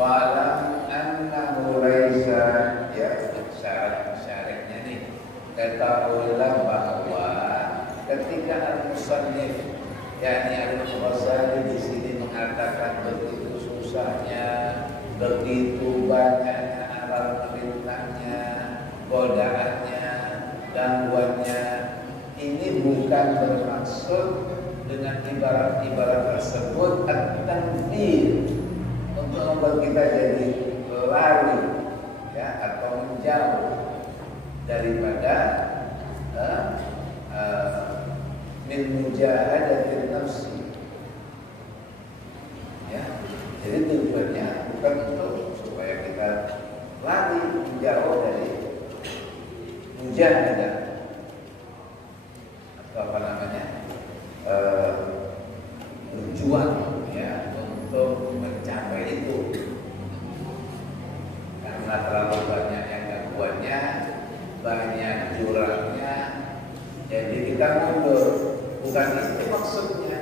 Walam annahu laisa, ya syaratnya nih, ketahuilah bahwa ketika al-musannif yakni al-Ghazali di sini mengatakan begitu susahnya, begitu banyaknya aral melintangnya, godaannya, gangguannya, ini bukan bermaksud dengan ibarat-ibarat tersebut at-tanfir untuk membuat kita jadi lari, ya, atau menjauh daripada min mujahadatin nafsi, ya. Jadi tujuannya bukan untuk supaya kita lari menjauh dari mujahadah atau apa namanya berjuang, ya, untuk mencapai itu, karena terlalu banyak yang gangguannya, banyak jurangnya, jadi kita mundur. Bukan itu maksudnya.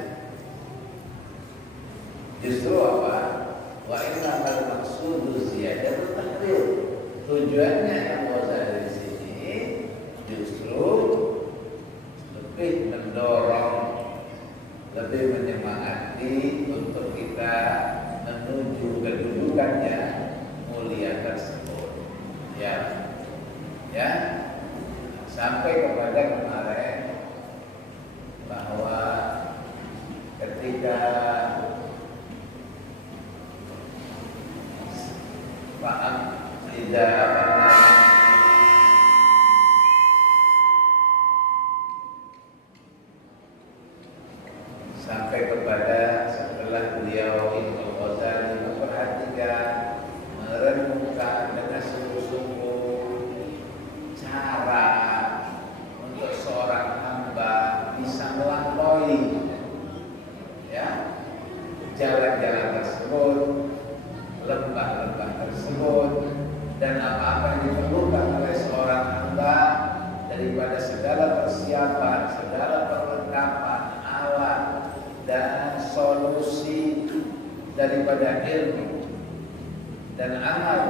Justru apa? Wa inna al-maqsudu ziyadatul tahrir. Tujuannya yang Ghazali di sini justru lebih mendorong, lebih menyemangati untuk kita menuju kedudukan yang mulia tersebut, ya, ya, sampai kepada kemarin bahwa ketika Pak tidak sampai kepada setelah beliau Ibnu Ghazali memperhatikan, merenungkan dengan sungguh-sungguh cara untuk seorang hamba bisa melampaui, ya, jalan-jalan tersebut, lembah-lembah tersebut, dan apa-apa yang diperlukan oleh seorang hamba daripada segala persiapan, segala perlengkapan, alat dan solusi daripada ilmu dan amal.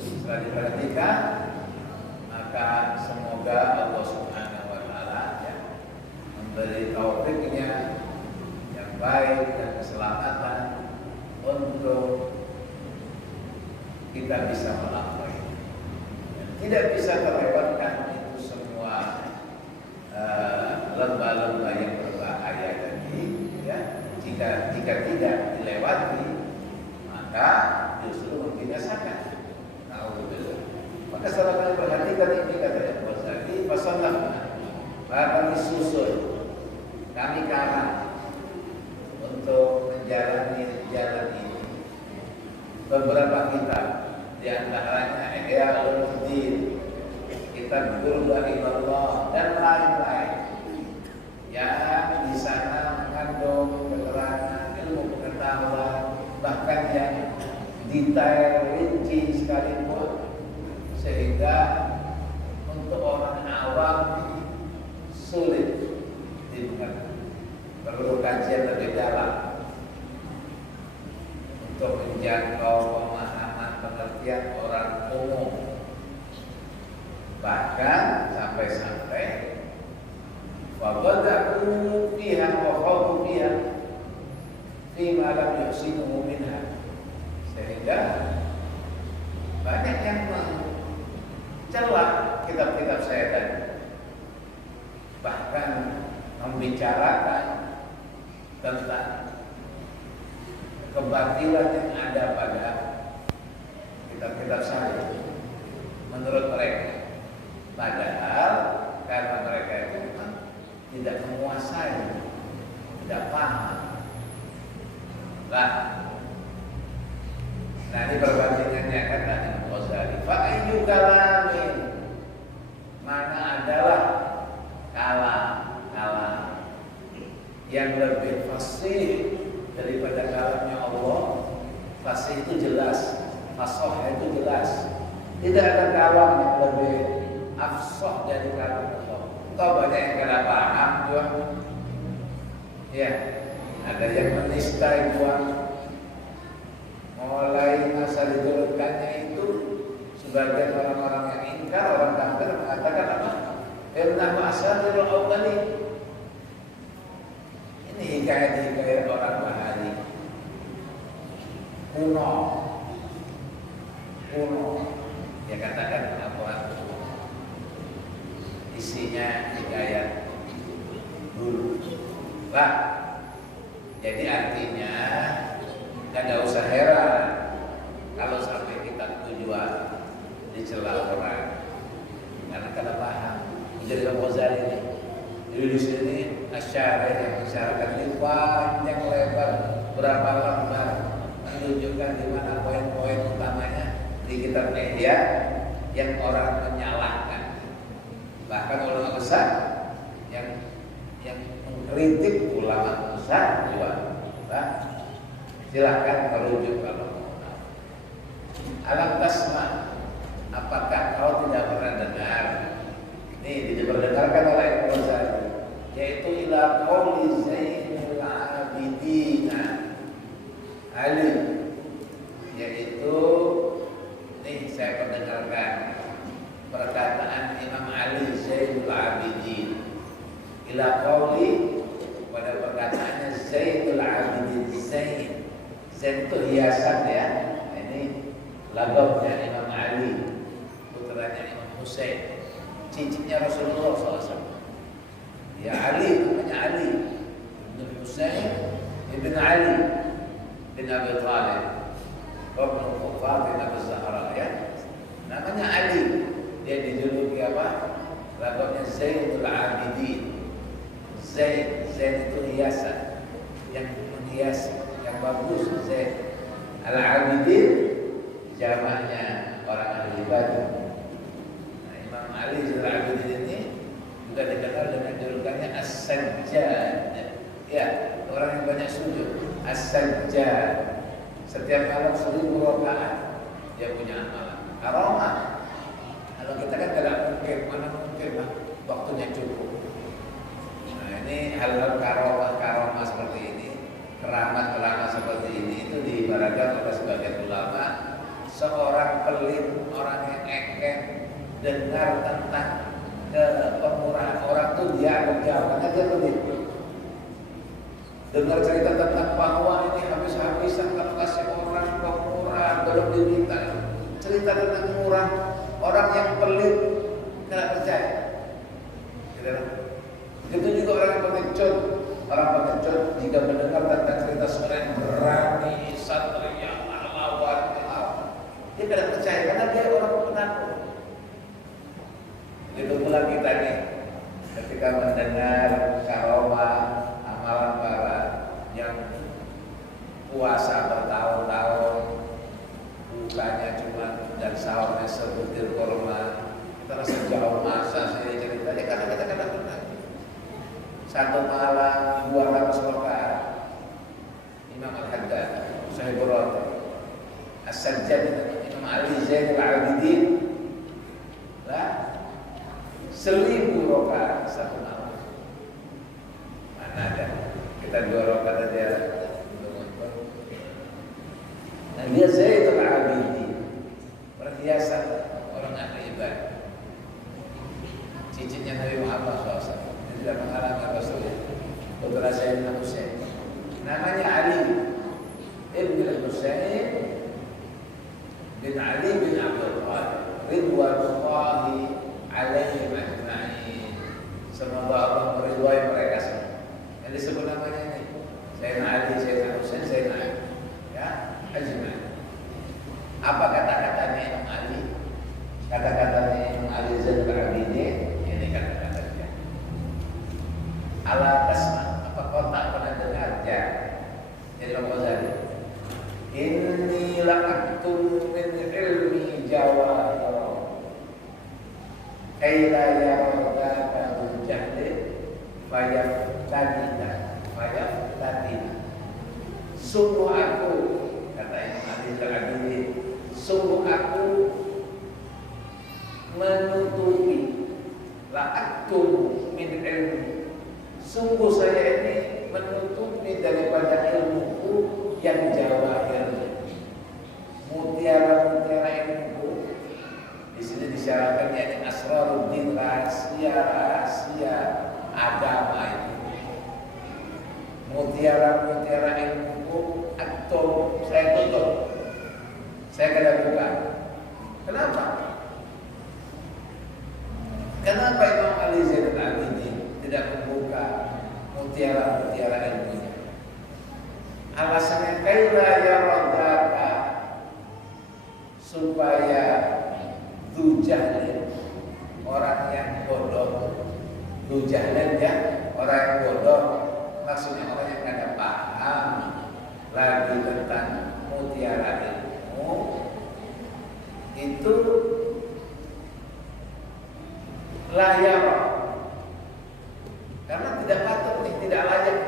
Setelah diperhatikan, maka semoga Allah Subhanahu wa taala, ya, memberi taufiknya yang baik dan keselamatan untuk kita bisa melampaui. Tidak bisa terlewatkan itu semua lembah-lembah yang berbahaya tadi, ya. Jika tidak dilewati, maka justru membinasakan. Alhamdulillah. Maka setelah kami perhatikan ini, kata Ibnu Ghazali, fasalafna, maka kami susun, kami karang untuk menjalani jalan ini beberapa kitab, di antaranya Ihya Ulumuddin, Kitab Durba Ilallah, dan lain-lain yang di sana mengandung keterangan ilmu pengetahuan, bahkan yang detail rinci sekalipun, sehingga untuk orang awam sulit dimengerti, perlu kajian lebih dalam untuk menjangkau pemahaman pengertian orang umum, bahkan sampai-sampai wabada'u fiha wa khawu fiha fima lam yuhsinuhu minha, sehingga banyak yang mencela kitab-kitab saya tadi, bahkan membicarakan tentang kebatilan yang ada pada kitab-kitab saya menurut mereka, padahal karena mereka itu memang tidak menguasai, tidak paham. Nah ini perbandingannya, kata Ibnu Ghazali, fa ayyu kalamin, mana adalah kalam yang lebih fasih daripada kalamnya Allah. Fasih itu jelas, fasah itu jelas. Tidak ada kalam yang lebih afsah dari kalam Allah. Tahu banyak yang tidak paham juga, ya, ada yang menista juga, mulai masa diturunkannya itu sebagian orang-orang yang ingkar, orang kafir mengatakan apa? Inna ma'asatirul awwalin. Ini hikayat-hikayat orang bahari kuno, ya katakan apa? Isinya hikayat dulu. Pak, jadi artinya nggak ada usah heran kalau sampai kita tujuan dicela orang karena kada paham. Jadi Imam Ghazali ini di sini asyara yang masyarakat ini panjang lebar berapa lembar menunjukkan di mana poin-poin utamanya di kitab media yang orang menyalahkan, bahkan ulama besar yang mengkritik ulama besar juga. Nah, silahkan merujuk kalau mau. Alam tasma, apakah kau tidak pernah dengar? Ini diperdengarkan oleh Imam Ghazali, yaitu ila qauli Zainul Abidin Ali, yaitu nih saya perdengarkan perkataan Imam Ali Zainul Abidin, ila qauli, pada perkataannya Zainul Abidin. Zain itu hiasan ya. Ini lagabnya Imam Ali, putranya Imam Husain, cicitnya Rasulullah SAW. Ya Ali, namanya Ali bin Husain ibn Ali bin Abi Thalib, Ibn Fatimah Az-Zahra ya. Namanya Ali. Dia dijuluki apa? Lagabnya Zainul Abidin. Zain itu hiasan, yang menghias, yang bagus. Zain Al-Abidin jamaknya orang ahli ibadah. Nah, Imam Ali Zainul Abidin ini juga dikenal dengan julukannya As-Sajjad. Ya, orang yang banyak sujud. As-Sajjad. Setiap malam 1000 rakaat dia punya amalan. Karamah. Kalau kita kan tidak mungkin, mana mungkin lah waktunya cukup. Nah, ini hal-hal karamah seperti ini, keramat seperti ini itu diibaratkan oleh sebagian ulama, seorang pelit, orang yang engken dengar tentang kemurahan orang tuh dia akan jauh karena dia pelit. Dengar cerita tentang bahwa ini habis-habisan kalau kasih orang pemurah belum diminta, cerita tentang murah, orang yang pelit tidak percaya. Begitu juga orang yang pengecut. Orang pengecut jika mendengar tentang cerita seorang yang berani, satria, pahlawan, dia tidak percaya karena dia orang penakut. Begitu pula kita nih, ketika mendengar karamah, amalan para yang puasa bertahun-tahun, bukanya cuma dan sahurnya sebutir kurma, kita rasa jauh masa sih ceritanya karena kita kadang pernah satu malam 200 rakaat. Imam Al-Haddad, Sahibul Roti, As-Sajjad, Imam Ali Zainul Abidin, lah 1000 rakaat satu malam. Mana ada? Kita 2 rakaat aja. Nah, dia Zainul Abidin, perhiasan orang ahli ibadah, cicitnya Nabi Muhammad SAW. Dia tidak mengalami Rasul, putra Sayyidina Husain. Namanya Ali ibn Husain bin Ali bin Abdul Thalib ridwanullahi alaihim ajma'in. Semoga Allah meridhai mereka semua. Yang disebut namanya ini Sayyidina Ali, Sayyidina Husain, Sayyidina Ali, ya, ajma'in. Apa kata-katanya Imam Ali? Kata-katanya Imam Ali Zainul Abidin, ini kata-katanya. Ala tasma, apa kau tak pernah dengar? Ya, jadi Imam Ghazali, inni la'aktun min ilmi jawahir kaila yaradaka bujahli fayaftanina. Sungguh aku, kata Imam Ali Al-Abidin, sungguh aku menutupi la'aktun min ilmi, sungguh saya ini menutupi daripada ilmuku yang jawahir. rahasia agama itu. Mutiara ilmu atau saya tutup, saya tidak buka. Kenapa? Kenapa Imam Ali Zainal Abidin tidak membuka mutiara ilmunya? Alasannya kaila ya radaka, supaya dujahlin, orang yang bodoh. Dujahlin ya, orang yang bodoh, maksudnya orang yang tidak paham lagi tentang mutiara ilmu itu layak, karena tidak patut nih, tidak layak.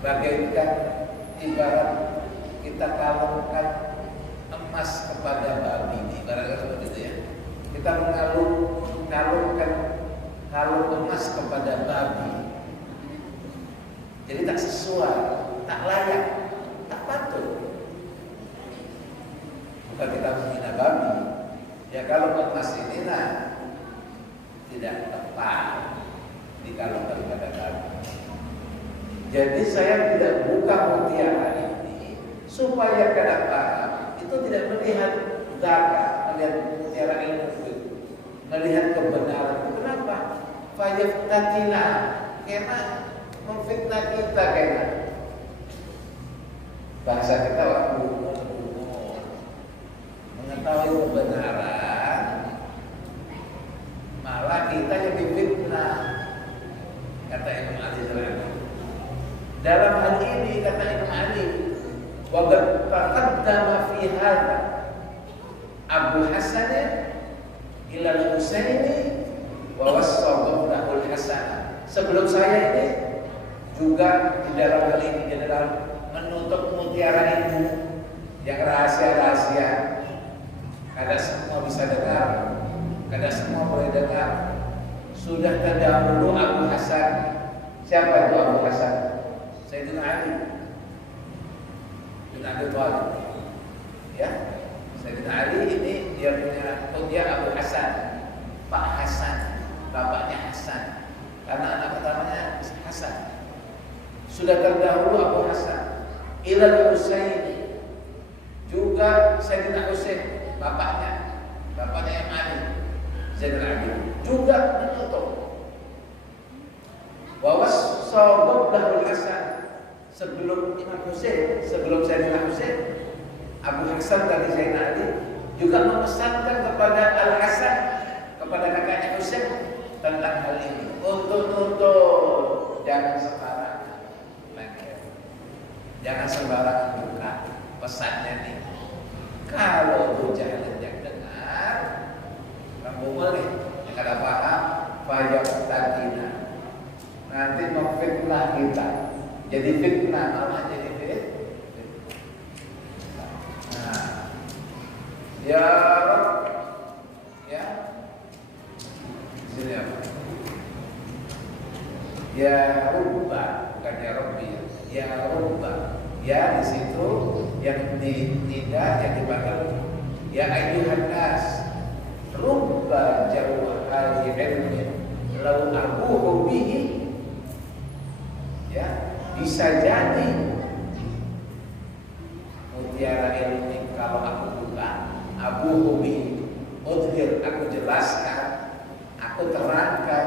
Bagaikan ibarat kita kalungkan emas kepada babi, ibaratnya seperti itu ya. Kita mengalungkan kalung emas kepada babi, jadi tak sesuai, tak layak, tak patut. Bukan kita menghina babi, ya kalau emas ini tidak tepat dikalungkan pada babi. Jadi saya tidak buka mutiara ini supaya kadang paham itu tidak melihat zakat, melihat mutiara ilmu itu, melihat kebenaran. Kenapa? Fayaftatina, karena memfitnah kita, karena bahasa kita waktu mengetahui kebenaran, malah kita yang difitnah, kata Imam Ali Zainal. Dalam hal ini kata Imam Ali, wa qad taqaddama fi hadha Abu Hasan ila al-Husaini wa wassahu lahu al-Hasan. Sebelum saya ini juga di dalam hal ini adalah menutup mutiara itu yang rahasia-rahasia. Kada semua bisa dengar, kada semua boleh dengar. Sudah terdahulu Abu Hasan. Siapa itu Abu Hasan? Sayyidina Ali bin Abi Thalib. Ya, Sayyidina Ali ini dia punya Abu Hasan, Pak Hasan, bapaknya Hasan, karena anak pertamanya Hasan. Sudah terdahulu Abu Hasan. Ilal Husaini, juga Sayyidina Husain, bapaknya yang Ali, Zainal Abidin, juga menutup. Wawas sawab lahul Hasan. Sebelum Imam Husain, sebelum Sayyidina Husain, Abu Hasan dari Zainal Ali juga memesankan kepada Al Hasan, kepada kakaknya Husain tentang hal ini. Untuk jangan sembarangan lengket, jangan sembarangan buka pesannya nih. Kalau Jahilin yang dengar, kamu boleh yang kada paham, payah tatina, nanti memfitnah kita. Jadi fitnah, malah jadi fitnah. Nah, ya, sini apa? Ya rubba, bukan ya Rabbi. Ya rubba. Ya di situ yang tidak yang dipanggil ya ayyuhan nas. Rubba jauh ahli ilmin lau abuhu bihi. Ya, bisa jadi mutiara ilmu kalau aku buka, Abu Hubi, udhir, aku jelaskan, aku terangkan,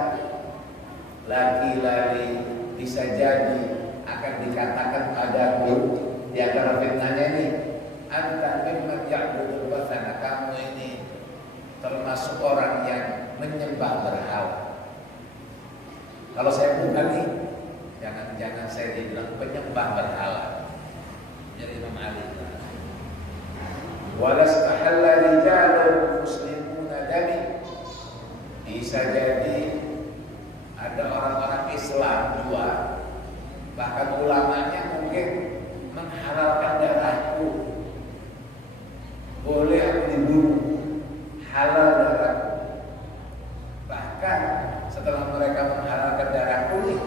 lagi-lagi bisa jadi akan dikatakan padaku di antara fitnahnya ini, anta mimman ya'budul wathana, kamu ini termasuk orang yang menyembah berhala. Kalau saya bukan nih, jangan saya dibilang penyembah berhala. Jadi Imam Ali. Walastahalla rijalun muslimuna dami. Bisa jadi ada orang-orang Islam juga, bahkan ulamanya mungkin menghalalkan darahku. Boleh aku dibunuh, halal darahku. Bahkan setelah mereka menghalalkan darahku nih,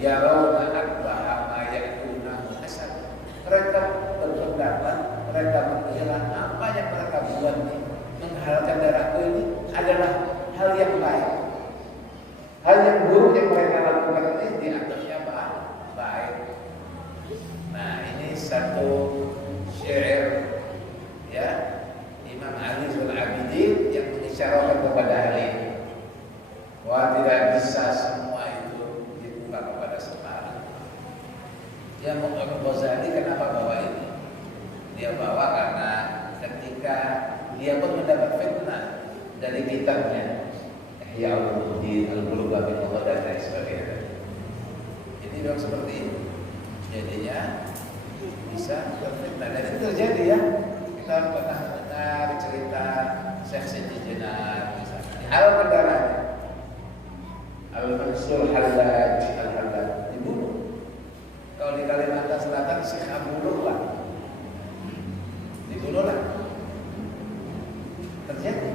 ya rauna akbaha ma yakuna hasan. Mereka berpendapat, mereka mengira apa yang mereka buat nih, menghalalkan darahku ini isyaratkan kepada hal ini. Wah, tidak bisa semua itu dibuka kepada sembarang. Ya, Imam Ghazali kenapa bawa ini? Dia bawa karena ketika dia pun mendapat fitnah dari kitabnya Ihya Ulumuddin, Al-Bulughah bin Muhammad dan sebagainya. Jadi memang seperti itu. Jadinya bisa terfitnah dan itu terjadi ya. Kita pernah mendengar cerita Syekh Siti Jenar misalnya. Hal kendaraan Al-Mansur Hallaj Al-Hallaj dibunuh. Kalau di Kalimantan Selatan Syekh Abdullah lah dibunuh lah. Terjadi.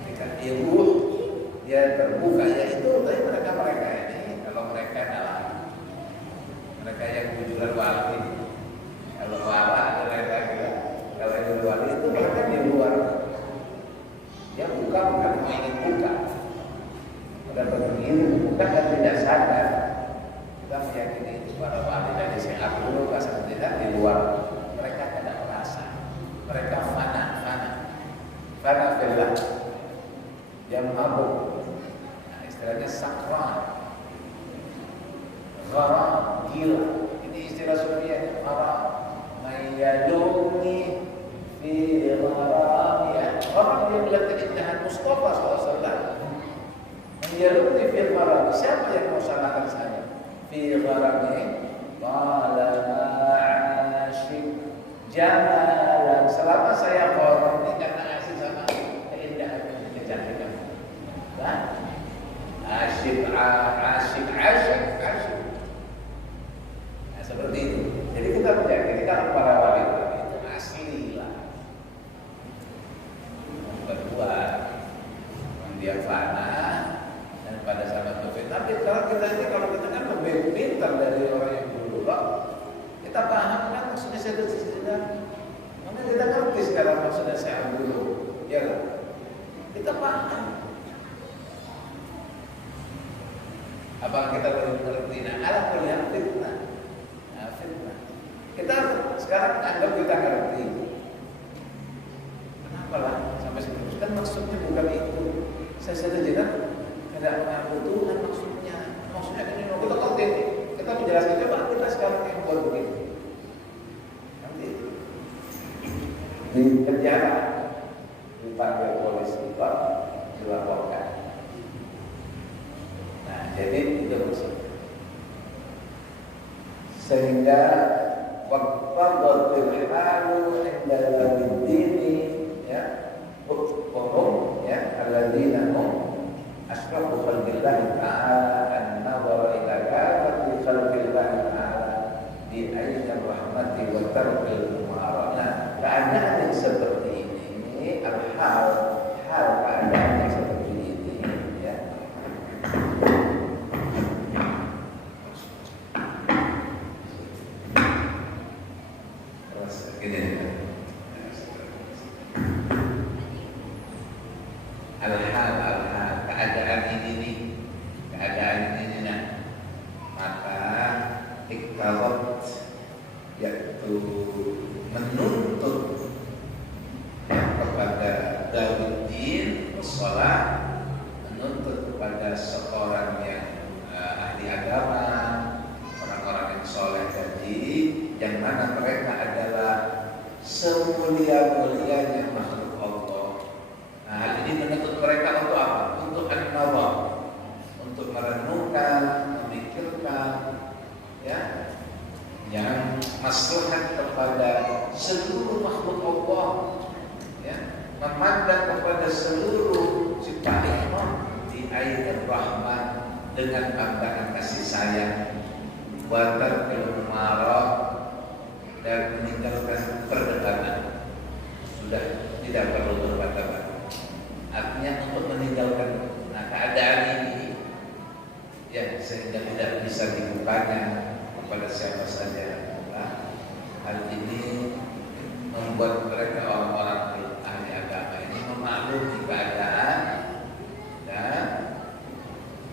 Ketika dia terbuka ya itu tapi mereka ini kalau mereka adalah mereka yang bujuran wali. Kalau wala mereka kalau yang wali itu mereka di luar. Dia bukan mau ingin buka. Pada berdiri bukan dan tidak sadar. Kita meyakini itu para wali dari Syekh Abdul Qasim tidak di luar. Mereka tidak merasa. Mereka fana fillah. Dia mabuk. Nah, istilahnya sakran, gharam, gila. Ini istilah Sufyan. Gharam, mayyaduni fi gharam ya. Orang yang melihat keindahan Mustafa SAW. Mayyaduni fi gharam. Siapa yang mau salahkan saya? Fi gharam ini. Qala ma'asyik jamalan. Selama saya gharam ini karena asik sama keindahan kecantikan. Asyik. Nah, seperti itu. Jadi kita meyakini kalau para wali itu asli lah. Berbuat, dia fana dan pada saat itu. Tapi kalau kita kan lebih pintar dari orang yang dulu, kita paham kan maksudnya saya tidak. Maka kita ngerti sekarang maksudnya saya dulu, ya kan? Kita paham. Apakah kita belum mengerti? Nah, ala kuliah fitnah. Nah, fitnah. Kita sekarang anggap kita ngerti. Kenapa lah sampai seperti itu? Kan maksudnya bukan itu. Saya tidak mengaku Tuhan maksudnya. Maksudnya ini kita ngerti. Kita menjelaskan coba kita sekarang yang buat begitu. Nanti di penjara dipanggil polisi Pak dilaporkan. Nah, jadi itu maksudnya. Sehingga waqtabatul halu inda al-dini ya hukum ya alladzina hum asrafu khalqillahi ta'ala an-nazara ila kafati khalqillahi ta'ala bi ayyi rahmati wa tarkil mu'arana. Keadaan yang seperti ini hal keadaan yang seperti ini ya. Keadaan ini maka iktarat yaitu menuntut kepada Dawiddin sholat, menuntut kepada seorang yang ahli agama, orang-orang yang soleh tadi, yang mana mereka adalah semulia-mulianya makhluk Allah. Nah, ini menuntut mereka untuk apa? Untuk an-nazar, untuk merenungkan, memikirkan, ya, yang maslahat kepada seluruh makhluk Allah, ya, memandang kepada seluruh ciptaan Allah di ayat Rahman dengan pandangan kasih sayang, watar marah dan meninggalkan perdebatan. Sudah tidak perlu berdebat. Artinya untuk meninggalkan keadaan ini, ya, sehingga tidak bisa dibukanya kepada siapa saja. Hal ini membuat mereka orang-orang ahli agama ini memaklumi keadaan dan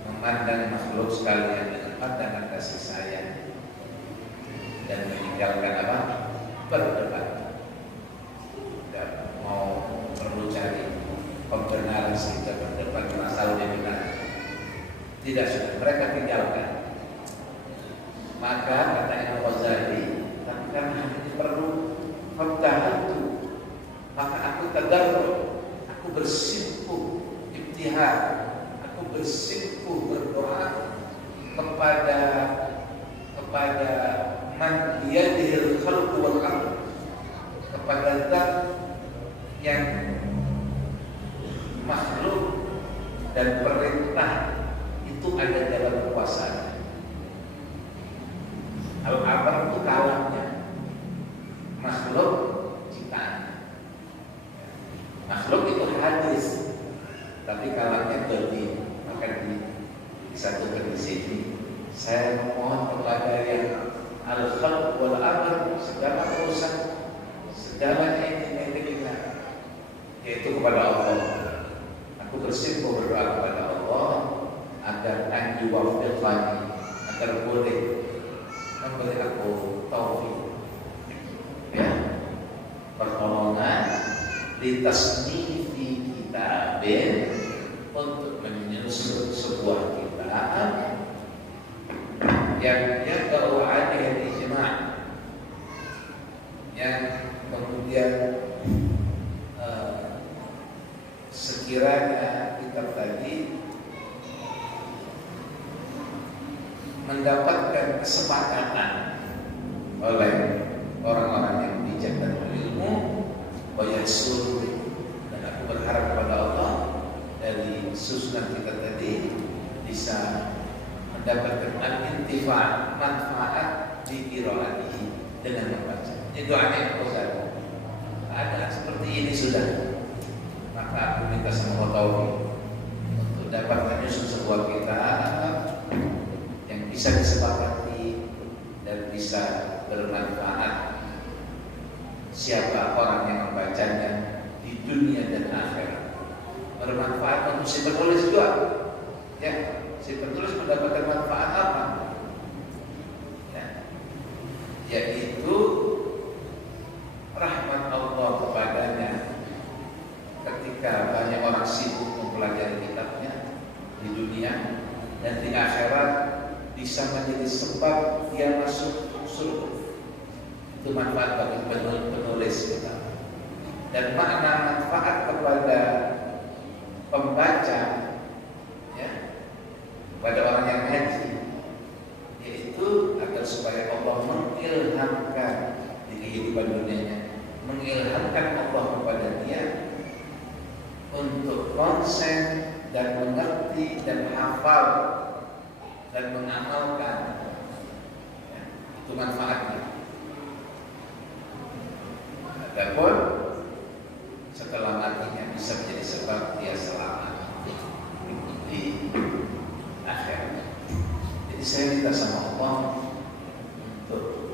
memandang makhluk sekalian dengan pandangan kasih sayang dan meninggalkan apa? Berdebat. Tidak mau perlu cari Tidak sudah, mereka tinggalkan. Maka kata Imam Ghazali, tapi karena ini perlu itu, maka aku tadarrur, aku bersimpuh ibtihal, aku bersimpuh berdoa kepada man biyadihil khalqu wal amr, kepada zat yang makhluk dan perintah itu ada dalam kekuasaan. Al-amr itu kalamnya, makhluk ciptaan. Makhluk itu hadis, tapi kalamnya jadi. Maka di satu di sini saya mohon kepada yang al-khalq wal amr, segala urusan, segala ini kita, yaitu kepada Allah. Aku bersimpuh berdoa kepada Allah agar anju wafiqani, agar boleh memberi aku taufik, ya, pertolongan di tasnifi kitabin, untuk menyusun sebuah kitab yang yadau alaihi ijma', yang kemudian sekiranya kitab tadi mendapatkan kesepakatan oleh orang-orang yang bijak dan berilmu, dan aku berharap kepada Allah dari susunan kita tadi bisa mendapatkan al-intifa', manfaat di qiraatihi dengan membaca. Ini doanya Ustaz. Ada seperti ini sudah. Maka aku minta sama Allah untuk dapat menyusun sebuah kitab yang bisa disepakati dan bisa bermanfaat siapa orang yang membacanya di dunia dan akhirat. Bermanfaat untuk si penulis juga, ya, si penulis mendapatkan manfaat apa? Ya, yaitu rahmat Allah kepadanya ketika banyak orang sibuk mempelajari kitabnya di dunia, dan di akhirat bisa menjadi sebab dia masuk surga. Itu manfaat bagi penulis kita. Dan makna manfaat kepada pembaca, ya, kepada orang yang ngaji, yaitu agar supaya Allah mengilhamkan di kehidupan dunianya, mengilhamkan Allah kepada dia untuk konsen dan mengerti dan hafal dan mengamalkan, ya, itu manfaatnya. Adapun setelah matinya bisa menjadi sebab dia selamat di akhirat. Jadi saya minta sama Allah untuk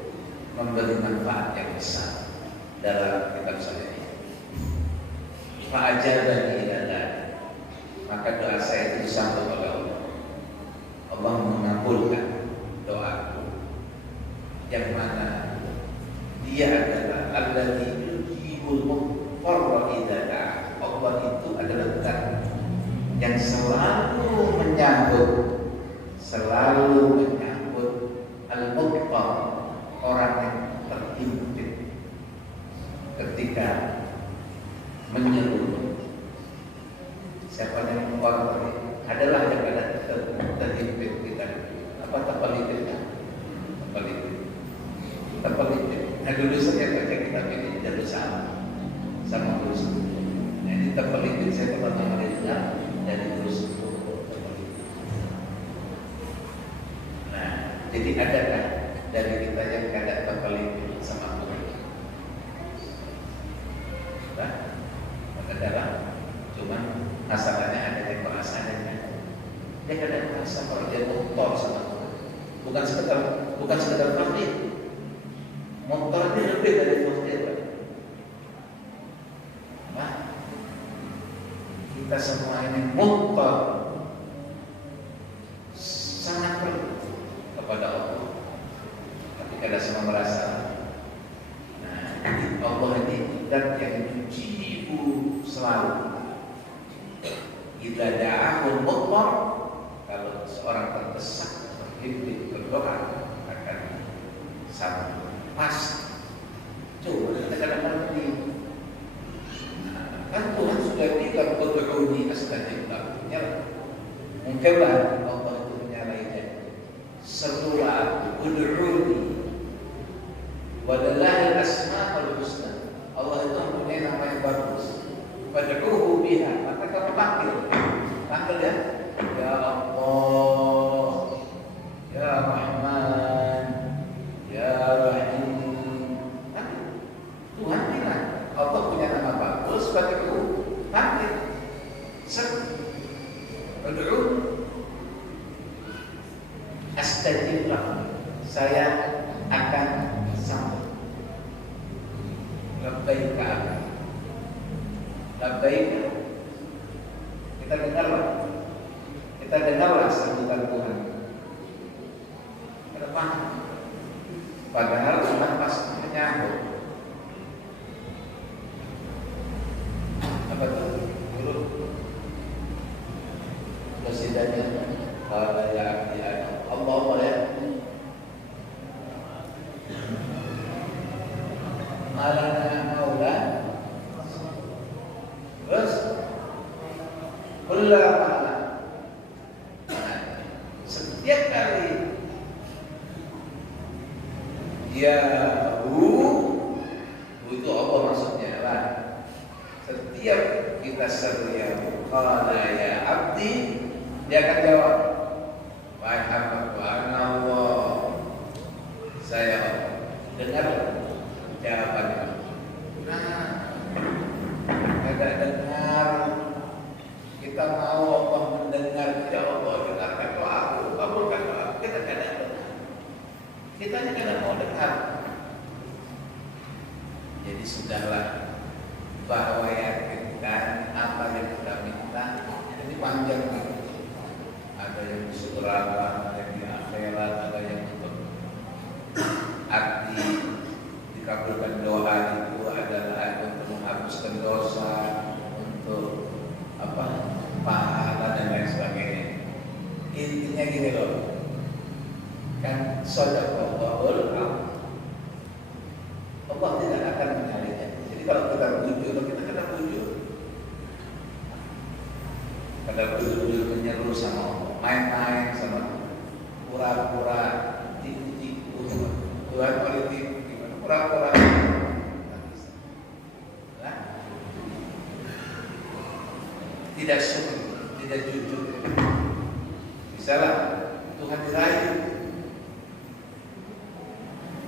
memberi manfaat yang besar dalam kitab saya ini. Fa'ajabani ila dzalik, maka doa saya itu disambut oleh Allah. Allah mengabulkan doaku, yang mana dia adalah alladzi yujibul muqtarra idza da'a. Allah itu adalah zat yang selalu menyambut al-muqtar, orang yang terhimpit ketika menyeru. Siapa yang muqtar adalah yang ada terhimpit kita. Apa terpelitit? Terpelitit. Nah, dulu saya baca kitab ini dari sama terus. Nah, ini terpelitit, saya pertama kali dengar dari terus. Nah, jadi adakah dari kita yang kadang terpelitit sama Tuhan? Nah, maka dalam cuman asalnya ada yang perasaannya. Dia kadang merasa kalau dia motor sama Tuhan. Bukan sekedar fakir. Motor ini lebih dari fakir. Nah, kita semua ini motor sangat perlu kepada Allah. Tapi kadang semua merasa, nah, Allah ini dan yang yujibu selalu. Idza da'ahul muqtar, kalau seorang terdesak, terhimpit berdoa akan sama pas. Coba kita kadang-kadang kan Tuhan sudah bilang ud'uni astajib lakum. Mungkinlah Allah itu menyalahnya. Serulah ud'uni walillahil asmaul husna. Allah itu mempunyai nama yang bagus. Fad'uhu biha, maka kamu panggil ya. Ya Allah, Ya Rahman, Ya Rahim. Tuhan bilang, Allah punya nama bagus, fad'uhu, panggil. Fad'uhu astajib lakum. Saya akan sambut. Labbaika abdi. Labbaika. Kita dengarlah sambutan Tuhan. Kenapa? Padahal Tuhan pasti menyambut. Apa itu? Dulu presidennya kalau ya abdi Allah ya. Malana maula. Terus kullama setiap kali itu apa maksudnya lah. Setiap kita seru ya qala ya abdi, dia akan jawab Allah, saya dengar jawabannya. Ada dengar, kita mau Allah mendengar, ya Allah dengarkan doaku, kabulkan doa. Kita kadang mau dengar. Jadi sudahlah, bahwa yakinkan apa yang kita minta. Ini panjang nih. Ada yang di surga, ada yang di akhirat, ada yang untuk arti dikabulkan doa itu adalah untuk menghapuskan dosa, untuk pahala dan lain sebagainya. Intinya gini loh, kan shadaqallahul azim. Allah tidak akan menyalahkan. Jadi kalau kita jujur, kita kena jujur. Pada jujur menyeru sama Allah, main-main sama pura-pura tipu-tipu Tuhan politik gimana pura-pura tidak syukur, tidak jujur. Misalnya Tuhan dirayu,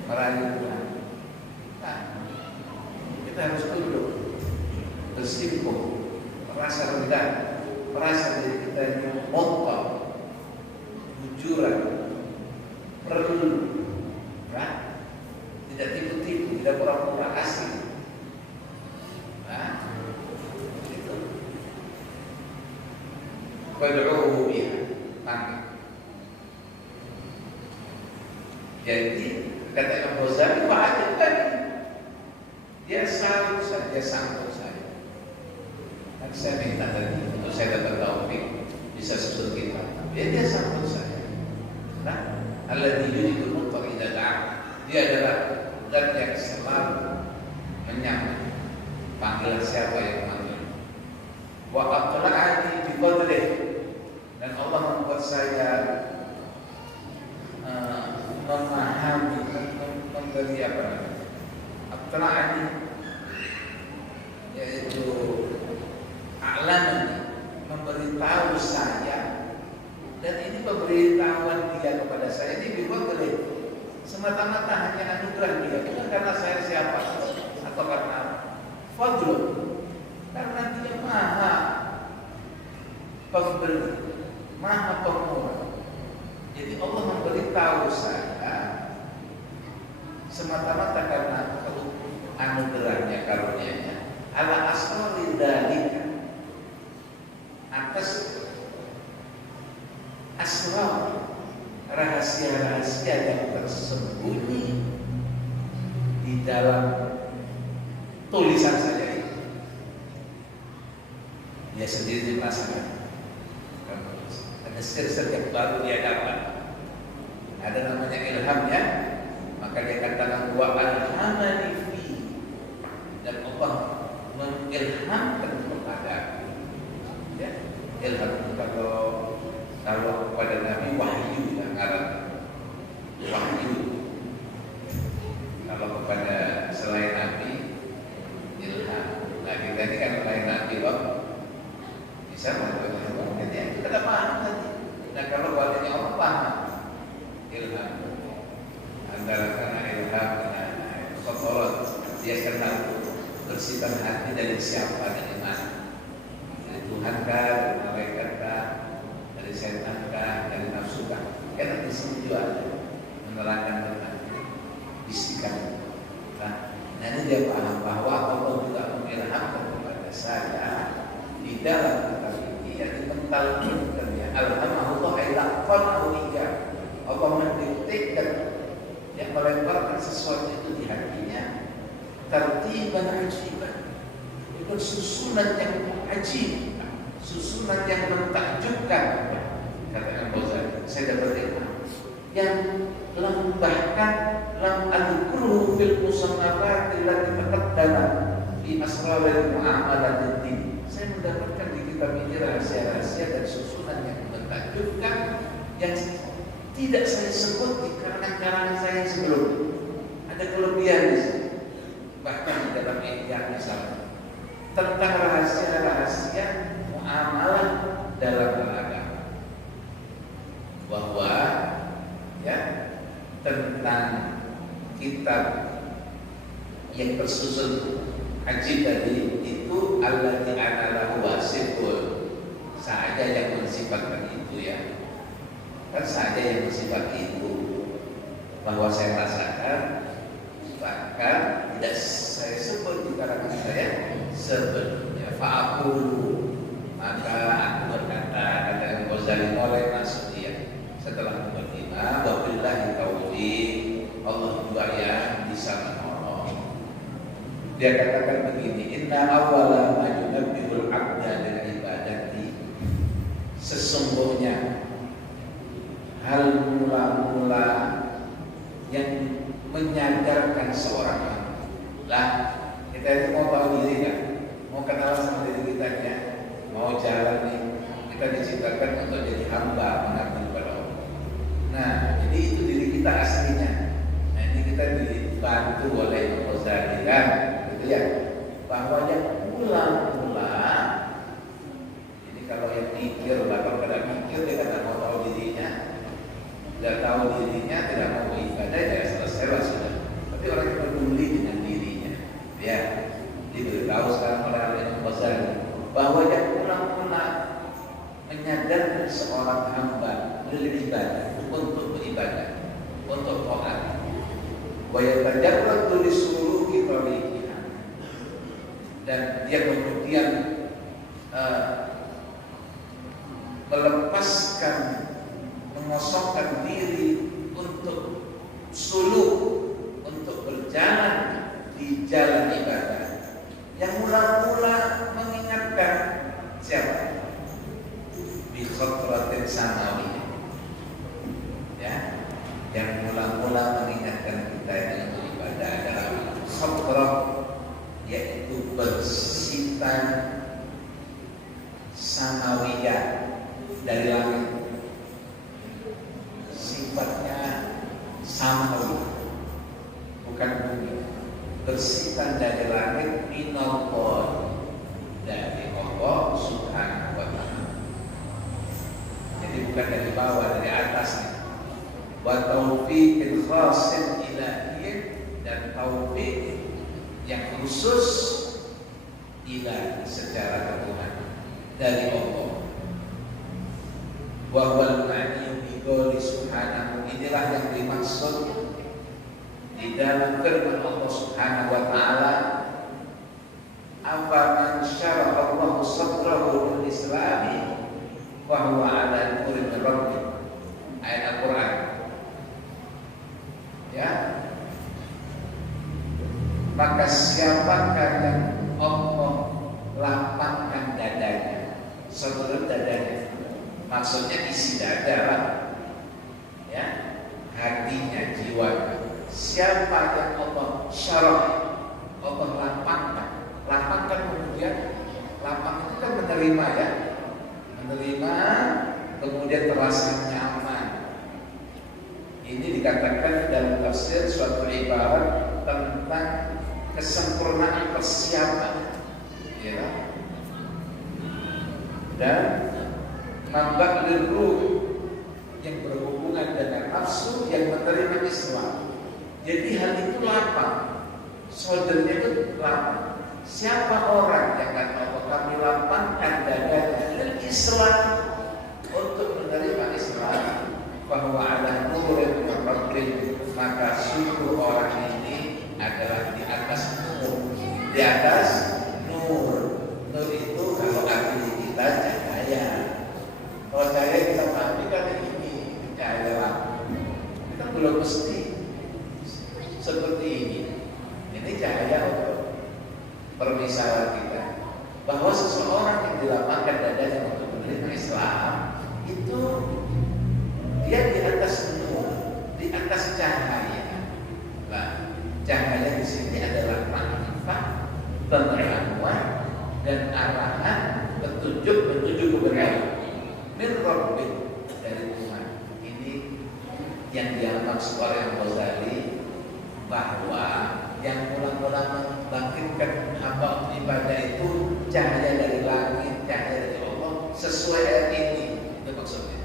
merayu Tuhan. Nah, kita harus tunduk, bersimpuh, merasa rendah, merasa diri kita ini motor, jujuran, perlu, nah, tidak tipu-tipu, tidak pura-pura, asli. Nah, itu. Fad'uhu biha, panggil. Jadi kata Imam Ghazali, wajib lagi. Dia selalu saja sanggup saya. Dan saya minta tadi untuk saya dapat taufik bisa susul kita. Dia sanggup saya. Nah, alladzi yujibu muttaqida ta'ala. Dia adalah zat yang selalu menyambut panggilan siapa yang memanggil. Wa aqla'ani bi fadlih. Dan Allah membuat saya memahami, memberi apa namanya? Aqla'ani, yaitu a'lamani, memberitahu saya. Dan ini pemberitahuan dia kepada saya ini bifadlih, semata-mata hanya anugerah dia, bukan karena saya siapa atau karena fadlun, karena dia maha pemberi, maha pemurah. Jadi Allah memberitahu saya semata-mata karena anugerahnya, karunia-Nya, ala asrari dzalika, atas asrar, rahasia-rahasia yang tersembunyi di dalam tulisan saya ini. Dia sendiri merasakan. Ada sir-sir yang baru dia dapat. Ada namanya ilhamnya. Maka dia katakan wa alhamani fi, dan Allah mengilhamkan kepada, ya, ilham kalau kepada Nabi wahyu yang Arab, wahyu. Kalau kepada selain Nabi ilham. Nah kita ini kan selain Nabi loh, bisa mengatakan itu kita paham nanti. Nah kalau walinya Allah paham ilham. Antara karena ilham dengan khotorat, dia kenal bersihkan hati dari siapa, dari mana, dari Tuhan kah, dari malaikat kah, dari setan kah, dari nafsu kah. Karena di sini juga ada menerangkan tentang bisikan. Nah ini dia paham bahwa Allah juga mengilhamkan kepada saya di dalam kitab ini, yang dimentalkannya alhamdulillah ilaqan awliya. Allah mendiktekan yang melemparkan sesuatu itu di hatinya tertiban ajiban, itu susunan yang ajib, susunan yang mentakjubkan. Kata Al-Ghazali, saya dapat ilham yang bahkan lam adkuruhu fil musannafat allati taqaddama fi asrar al-muamalat ad-din. Saya mendapatkan di kitab ini rahasia-rahasia dan susunan yang mentakjubkan yang tidak saya sebut di karangan-karangan saya sebelumnya. Ada kelebihan di sini. Bahkan di dalam Ihya misalnya tentang rahasia-rahasia muamalah dalam beragama, bahwa ya tentang kitab yang bersusun haji tadi itu alladzi ana lahu wasifun, saya yang mensifatkan itu, ya kan saya yang bersifat itu, bahwa saya rasakan, bahkan tidak saya sebut di karangan saya sebelumnya. Fa'aqulu, maka aku berkata, kata Ghazali oleh maksud dia setelah berlima, wabillahi taufiq, Allah juga yang bisa menolong. Dia katakan begini, inna awwala ma yunabbihul 'abda bil ibadati, sesungguhnya hal mula-mula yang menyadarkan seorang hamba. Lah, kita itu mau tahu diri kan? Mau kenal sama diri kita ya? Mau jalan nih, kita diciptakan untuk jadi hamba, mengabdi kepada Allah. Nah, jadi itu diri kita aslinya. Nah, ini kita dibantu oleh Ghazali kan, gitu ya. Bahwa yang mula-mula, ini kalau yang mikir, kalau pada mikir dia tidak mau tahu dirinya. Tidak tahu dirinya, tidak mau beribadah, ya selesailah sudah. Tapi orang yang peduli dengan dirinya, ya, diberitahu sekarang oleh Al-Imam Ghazali bahwa yang mula-mula menyadarkan seorang hamba beribadah, untuk beribadah, untuk taat, wa yatajarradu lisuluki tariqiha, dan dia kemudian melepaskan, mengosongkan diri untuk suluk, untuk berjalan di jalan ibadah. Yang mula-mula mengingatkan siapa? Bi khatratin sanawiyah, ya, yang mula-mula mengingatkan kita yang beribadah adalah khatrah, yaitu bersitan sanawiyah dari langit. Sifatnya samawi, bukan bumi. Bersitan dari langit, minallah, dari Allah Subhanahu wa ta'ala. Jadi bukan dari bawah, dari atasnya. Wa taufiqin khasin ilahiyyin, dan taufik yang khusus ilahi, secara ketuhanan dari Allah. Wa huwal ma'ni bi qouli subhanahu, inilah yang dimaksud di dalam firman Allah Subhanahu wa ta'ala, afaman syaraha Allahu sadrahu lil islami wa huwa 'ala nurin min rabbih. Ayat Al-Qur'an. Ya. Maka siapakah yang Allah lapangkan dadanya, sadar dadanya, Maksudnya isi dada lah, ya, hatinya, jiwa. Siapa yang Allah syarah, Allah lapangkan kemudian lapang itu kan menerima ya, menerima kemudian terasa nyaman. Ini dikatakan dalam tafsir suatu ibarat tentang kesempurnaan persiapan, ya. Dan nambah ruh yang berhubungan dengan nafsu yang menerima Islam. Jadi hal itu lapang, saudaranya itu lapang. Siapa orang yang kata Allah kami lapangkan dadanya dan Islam untuk menerima Islam, bahwa ada nurin min rabbih, maka sungguh orang ini adalah di atas nur. Di atas nur. Nur itu kalau arti kita cahaya. Kalau cahaya kita pahami kan ini cahaya lampu. Kita belum mesti seperti ini. Ini cahaya untuk permisalan kita, bahwa seseorang yang dilapangkan dadanya untuk menerima Islam itu dia di atas nur, di atas cahaya. Nah, cahaya di sini adalah ma'rifah, pengetahuan dan arahan, petunjuk menuju kebenaran. Min Rabbih, dari Tuhan. Ini yang dimaksud oleh Al-Ghazali, bahwa yang mula-mula membangkitkan hamba ibadah itu cahaya dari langit, cahaya dari Allah, sesuai ayat ini. Itu maksudnya.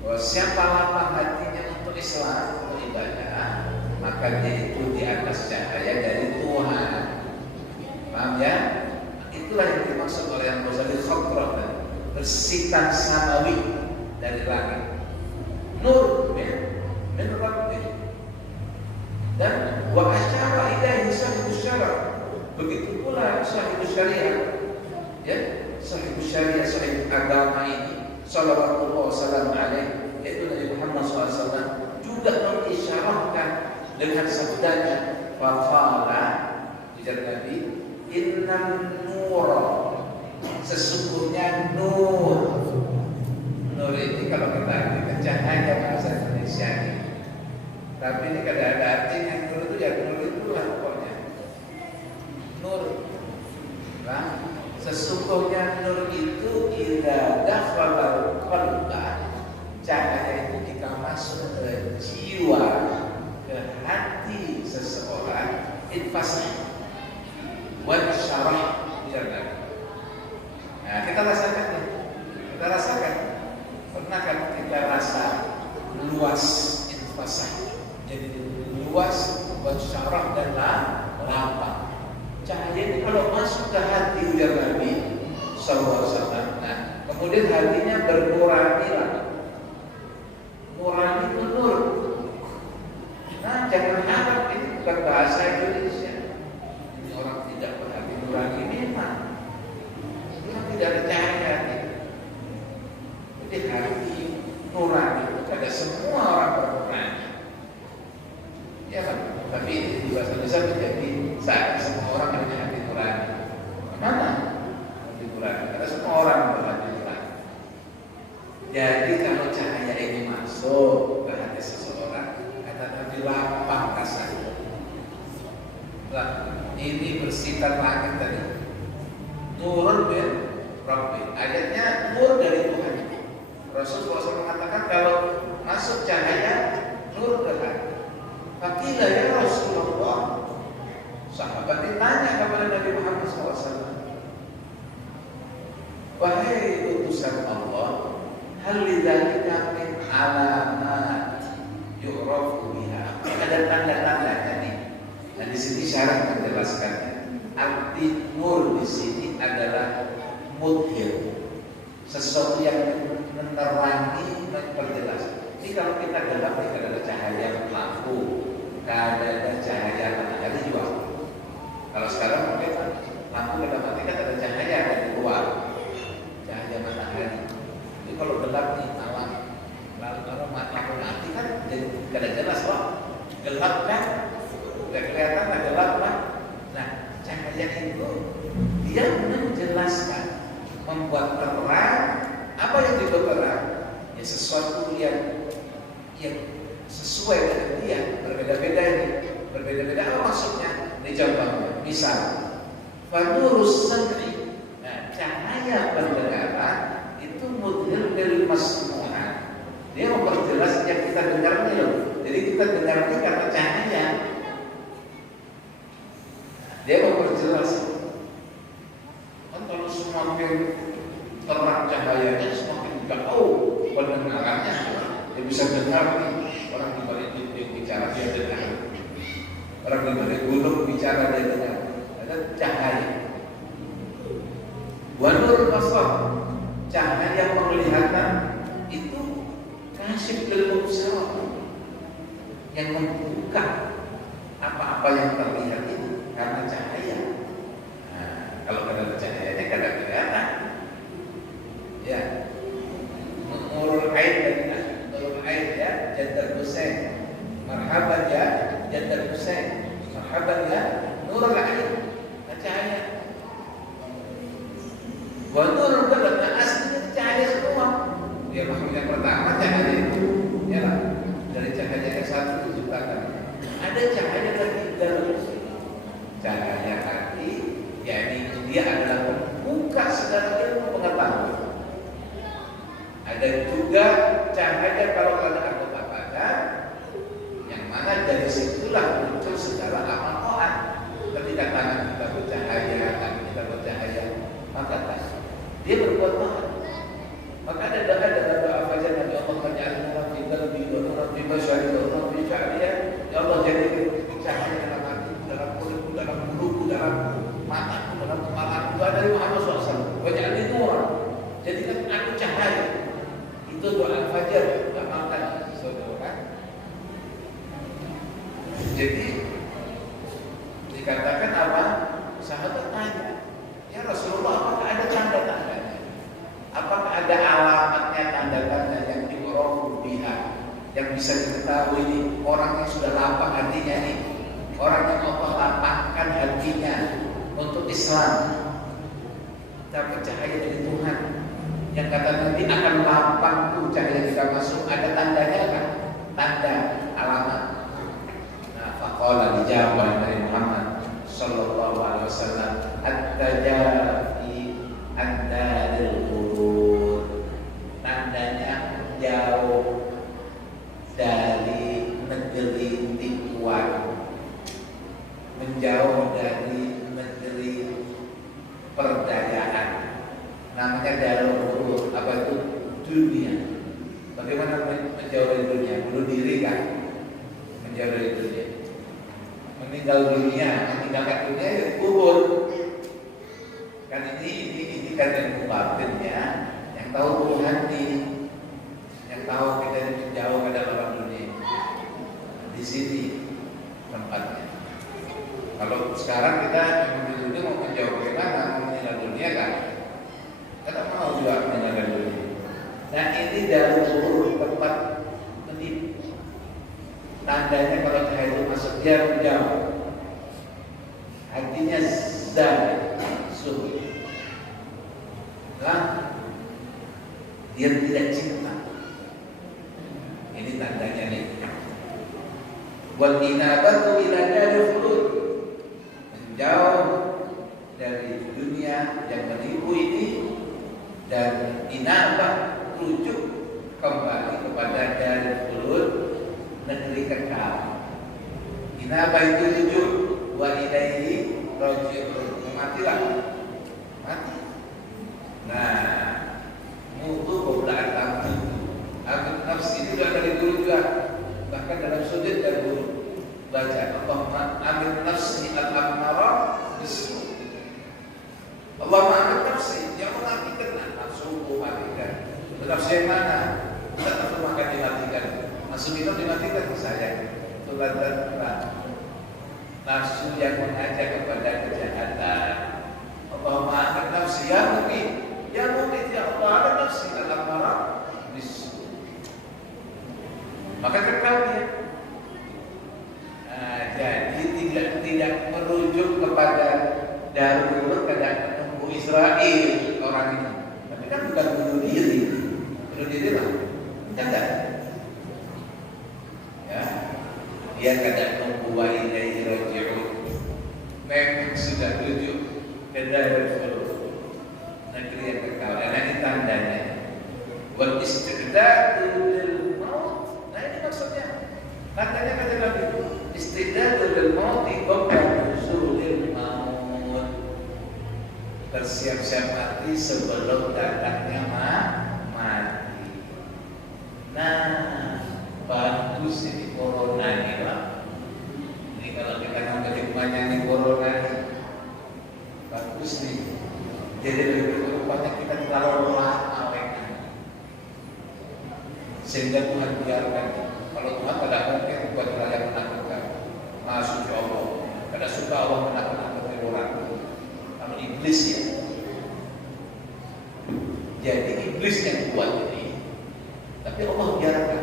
Bahwa siapa lapang hatinya untuk Islam, untuk ibadah, maka dia itu di atas cahaya dari Tuhan. Paham ya? Itulah yang dimaksud oleh yang Ghazali khadratan, bersitan samawi dari langit. Nur min Rabbih. Dan wa asyara ilaihi sahibus syara'. Begitu pula sahibus syariah, ya, sahibus syariah, sahib agama ini, sallallahu wasallam alaihi, yaitu Nabi Muhammad SAW, juga mengisyarahkan dengan sabdanya, faqala, ujar Nabi, innan nura, sesungguhnya nur. Nur ini kalau kita artikan cahaya bahasa Indonesia ini, tapi ini kadang ada artinya. Nur itu ya nur itulah pokoknya. Nur, nah, sesungguhnya nur itu idza dakhala qalba, cahaya itu jika masuk ke jiwa, ke hati seseorang, infasih wa syarah jalan. Nah, kita rasakan nih. Kita rasakan. Pernah kan kita rasa luas infasih, jadi luas, buat syarah dan lapang. Cahaya ini kalau masuk ke hati ujar Nabi sallallahu alaihi wasallam, nah, kemudian hatinya bernurani lah. Nurani itu nur. Nah, jangan harap ini bukan bahasa Indonesia. Ini orang tidak berhati nurani memang. Memang tidak ada cahaya. Jadi hati nurani itu ada semua orang bernurani. Ya kan? Tapi ini di bahasa Indonesia menjadi saat semua orang punya hati nurani. Mana hati nurani? Karena semua orang berhati nurani. Jadi kalau cahaya ini masuk ke hati seseorang, kata Nabi, lapang rasanya. Lah, ini bersihkan langit tadi. Turun bin Rabbi. Ayatnya nur dari Tuhan. Rasulullah SAW mengatakan kalau masuk cahaya nur ke hati. Fakilah ya Rasulullah. Sahabat ini tanya kepada Nabi Muhammad SAW, wahai utusan Allah, hal lidzalika min alamat yu'rafu biha. Ada tanda-tandanya nih. Dan di sini syarah menjelaskannya. Arti nur di sini adalah mudhir, sesuatu yang menerangi, memperjelas. Ini kalau kita gelap, ini adalah cahaya lampu, ada cahaya matahari juga. Kalau sekarang mungkin lampu kita matikan ada cahaya dari luar, cahaya matahari. Jadi kalau gelap nih malam, lalu kalau lampu mati kan jadi kada jelas loh. Gelap kan, udah kelihatan lah gelap lah. Nah, cahaya itu dia menjelaskan, membuat terang Apa yang diperterang? Ya sesuatu yang sesuai dengan dia, berbeda-beda ini. Berbeda-beda apa maksudnya? Ini contohnya. Misal, fanurus sam'i. Nah, cahaya pendengaran itu mudhir lil masmu'ah. Dia memperjelas yang kita dengar ini loh. Jadi kita dengar ini karena cahaya. Dia memperjelas. Kan kalau semakin terang cahayanya, semakin jauh pendengarannya. Dia bisa dengar nih. Orang di balik titik bicara dia dengar. Orang di balik gunung bicara dia dengar. Ada cahaya. Wanur basar, cahaya penglihatan itu kasih ilmu yang membuka apa-apa yang terlihat itu karena cahaya. Nah, kalau ada cahayanya kadang kelihatan. Ya, nurul ain ya, Jannah Husain. Marhaban ya, Jannah Husain. Marhaban ya, nurul ain. Cahaya. Wa nurul balad, aslinya cahaya semua. Dia makhluk yang pertama cahaya itu. Ya lah, dari cahaya yang satu diciptakan. Ada cahaya ketiga, cahaya hati, yakni dia adalah membuka segala ilmu pengetahuan. Ada juga cahaya kalau ada anggota badan, yang mana dari situlah muncul segala amal taat. Ketika tangan kita bercahaya, kaki kita bercahaya, maka dia berbuat taat. Maka ada doa fajar Nabi Allah menjadi orang di qalbi, orang di masyari, orang di syariah. Ya Allah jadikan cahaya dalam hati, dalam kulitku, dalam buluku, dalam mataku, dalam kepalaku. Doa dari Muhammad SAW. Wajah itu orang. Jadikan aku cahaya. Itu doa fajar, amalkan saudara. Jadi dikatakan apa? Sahabat tanya, ya Rasulullah, apakah ada tanda-tandanya? Apakah ada alamatnya, tanda-tanda yang diurofu biha, yang bisa diketahui ini orang yang sudah lapang hatinya nih, orang yang Allah lapangkan hatinya untuk Islam, dapat cahaya dari Tuhan, yang kata nanti akan lapang tuh cahaya kita masuk, ada tandanya kan? Tanda, alamat. Nah, faqala dijawab dari Muhammad sallallahu alaihi wasallam, at-tajafi an-daril qubur. Tandanya jauh dari negeri tipuan, menjauh dari negeri perdayaan. Namanya darul qubur. Apa itu? Dunia. Bagaimana menjauh dari dunia? Bunuh diri kan? Menjauh dari dunia. Meninggal dunia, meninggalkan dunia ya kubur. Kan ini kan yang batinnya, yang tahu Tuhan ini, yang tahu kita ini menjauh pada alam dunia. Di sini tempatnya. Kalau sekarang kita di dunia mau menjauh bagaimana? Mau meninggal dunia kan? Kita mau juga meninggal dunia. Nah ini dari kubur tempat menipu. Tandanya kalau cahaya itu masuk dia menjauh. Hatinya zahir, suhu. Nah, dia tidak cinta. Ini tandanya nih. Wal inabatu ila daril khulud. Menjauh dari dunia yang menipu ini, dan inabah rujuk kembali kepada daril khulud, negeri kekal. Inabah itu rujuk, wa ilaihi raji'un. Matilah, mati. Nah, mutu boblaan tamu. Amin nafsi itu sudah dari dulu juga. Bahkan dalam sujud dan dulu baca Allahumma amin nafsi al-amara bisu. Allahumma amin nafsi, yang mematikan nafsuku matikan. Nafsi yang mana? Nafsu makan dimatikan. Nafsu minum dimatikan saya. Tuhan nafsu yang mengajak kepada kejahatan. Allahumma amin nafsi ya mungkin. Ya mungkin ya Allah ada nafsi dalam marah bisu. Maka kekal dia. Nah, jadi tidak merujuk kepada Darul Qubur, tidak menunggu Israel orang ini. Tapi kan bukan bunuh diri. dia kadang nunggu wa ilaihi raji'un. Memang sudah tujuh ke Darul negeri yang kekal. Dan ini tandanya wal istidadu lil maut. Nah ini maksudnya. Tandanya kata Nabi, istidadu lil maut qabla nuzulil maut. Bersiap-siap mati sebelum datangnya mati. Nah, bagus ini corona ini Pak. Ini kalau kita ngambil hikmahnya nih corona ini bagus nih. Jadi rupanya kita terlalu lama sehingga Tuhan biarkan. Kalau Tuhan tidak mungkin buat rakyat menakutkan. Masuk ke Allah. Kada suka Allah menakut-nakuti orang. Kalau iblis ya. Jadi iblis yang kuat ini. Tapi Allah biarkan.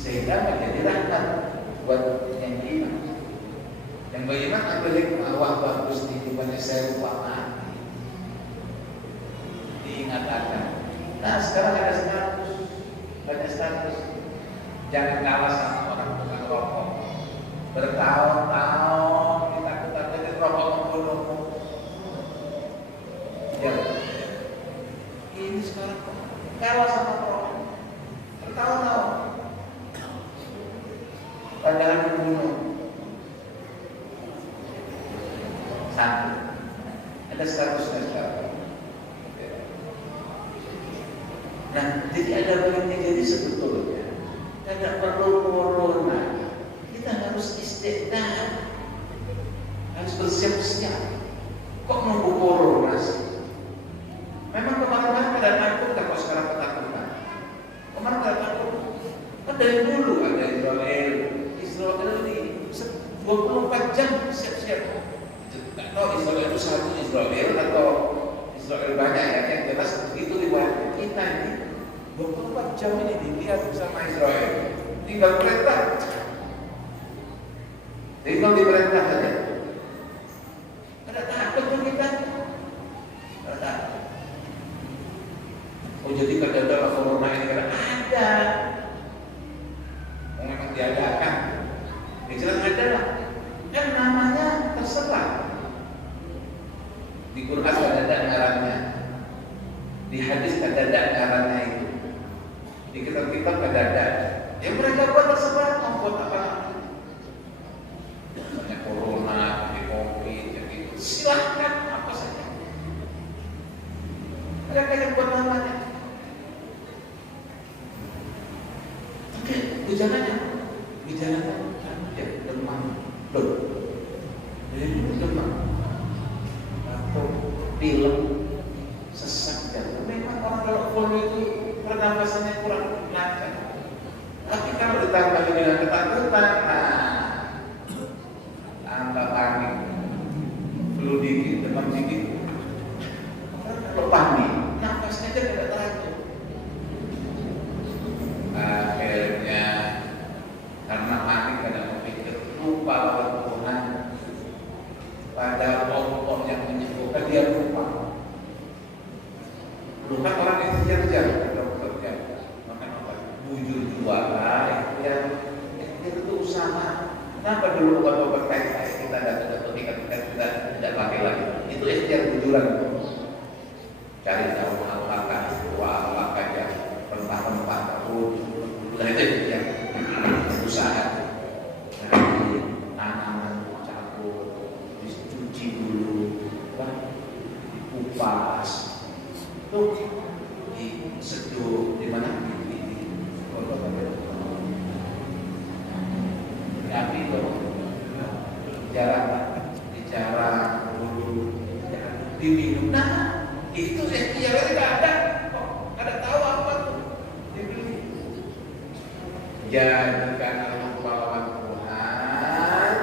Sehingga menjadi rahmat buat yang beriman. Yang beriman ambil hikmah, wah bagus nih, banyak saya lupa mati. Diingatkan. Nah sekarang ada status, banyak status. Jangan kalah sama orang tukang rokok. Bertahun-tahun kita jadi rokok membunuhmu. Ya, ini sekarang kalah sama rokok. Bertahun-tahun. Padahal membunuh. Satu, ada statusnya sekarang. Nah, jadi ada baiknya. Jadi sebetulnya tidak perlu corona. Kita harus istiqdah, harus bersiap-siap. Kok nunggu corona sih? Memang kemarin pada takut, kalau sekarang ketakutan. Kemarin pada takut. Kan dari dulu ada Israel ini 24 jam siap-siap. Tidak tahu Israel itu satu Israel atau Israel banyak ya, yang jelas begitu riwayat kita ini 24 jam ini dilihat sama Israel. Tinggal perintah, tinggal diperintah saja. Ada takut tuh kita, ada takut. Oh jadi kadang-kadang corona ini kan ada, memang diadakan. Yang jelas ada lah, kan namanya terserah. Di Quran ada ngarannya, di hadis ada ngarannya itu, di kitab-kitab ada. Yang mereka buat terserah, mau buat apa? Misalnya corona, covid, gitu. Silahkan apa saja. Mereka yang buat namanya. Oke, gejalanya, ya demam, loh, jadi demam. Atau pilek, sesak jantung. Memang orang kalau flu itu pernafasannya kurang lancar. Tapi kalau ditambah dengan ketakutan, tambah panik, flu dikit, demam dikit. Kalau panik, nafasnya aja tidak teratur. Akhirnya karena panik kadang berpikir lupa lawan Tuhan. Padahal Allah yang menyembuhkan dia lupa. Lupa orang yang kejar-kejar, dokter makan obat, bujur juara, yang itu usaha. Kenapa dulu obat-obat kayak kita dapat kita tidak pakai lagi? Itu ikhtiar bujuran. Cari tahu apakah apakah ya rempah-rempah tahun, itu yang usaha. Tanaman campur, dicuci dulu, dikupas, tuh diseduh di mana? Tapi itu jarang dulu, diminum. Nah, itu yang tidak ada, kok ada tahu apa tuh dibeli. Jadikan Allah pahlawan Tuhan,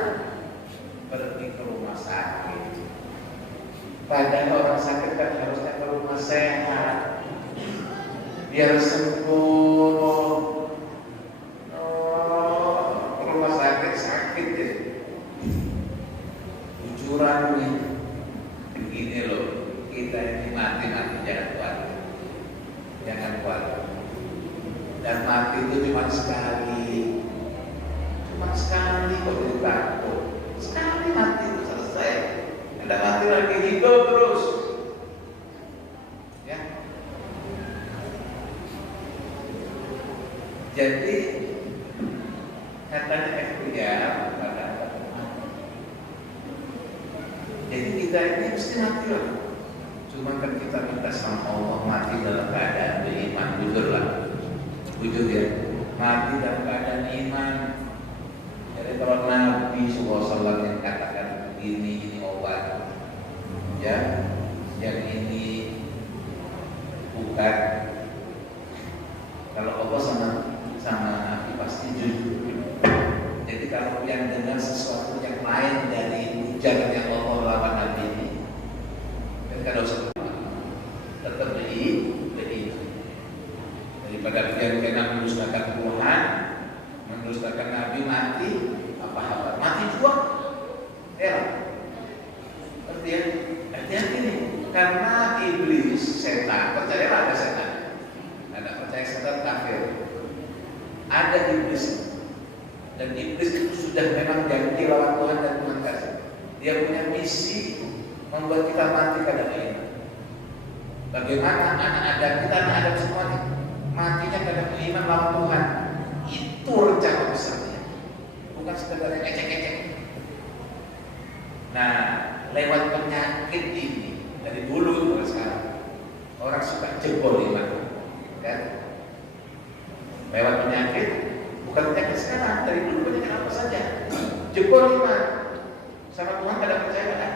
pergi ke rumah sakit. Padahal orang sakit kan harusnya ke rumah sehat, biar sembuh. Ke rumah sakit ya. Jujuran nih, begini loh, kita ini mati jangan kuat. Dan mati itu cuma sekali. cuma sekali kok jadi takut. Sekali mati itu selesai. Ada mati lagi hidup terus. Ya. Jadi katanya ikhtiar pada jadi kita ini mesti mati lah. Cuma kan kita minta sama Allah mati dalam keadaan beriman, jujur lah. Jujur ya, mati dalam keadaan iman. Jadi kalau Nabi SAW yang katakan ini obat, ya, yang ini bukan. Kalau Allah sama Nabi pasti jujur. Jadi kalau yang dengar sesuatu yang lain dari ujar yang Allah lawan Nabi ini, kan kada usah tetap jadi daripada biar mendustakan Tuhan, mendustakan Nabi mati, apa mati juga, ya. Hati-hati nih, karena iblis, setan, percayalah ada setan, ada percaya setan kafir, ada iblis, dan iblis itu sudah memang janji lawan Tuhan dan Tuhan kasih. Dia punya misi membuat kita mati kada beriman. Bagaimana anak Adam kita, anak Adam semua nih, matinya kada beriman lawan Tuhan. Itu rencana besarnya, bukan sekedar ecek-ecek. Nah, lewat penyakit ini dari dulu sampai sekarang orang suka jebol iman, kan? Lewat penyakit, bukan penyakit sekarang, dari dulu penyakit apa saja, jebol iman. Sama Tuhan kada percaya kada.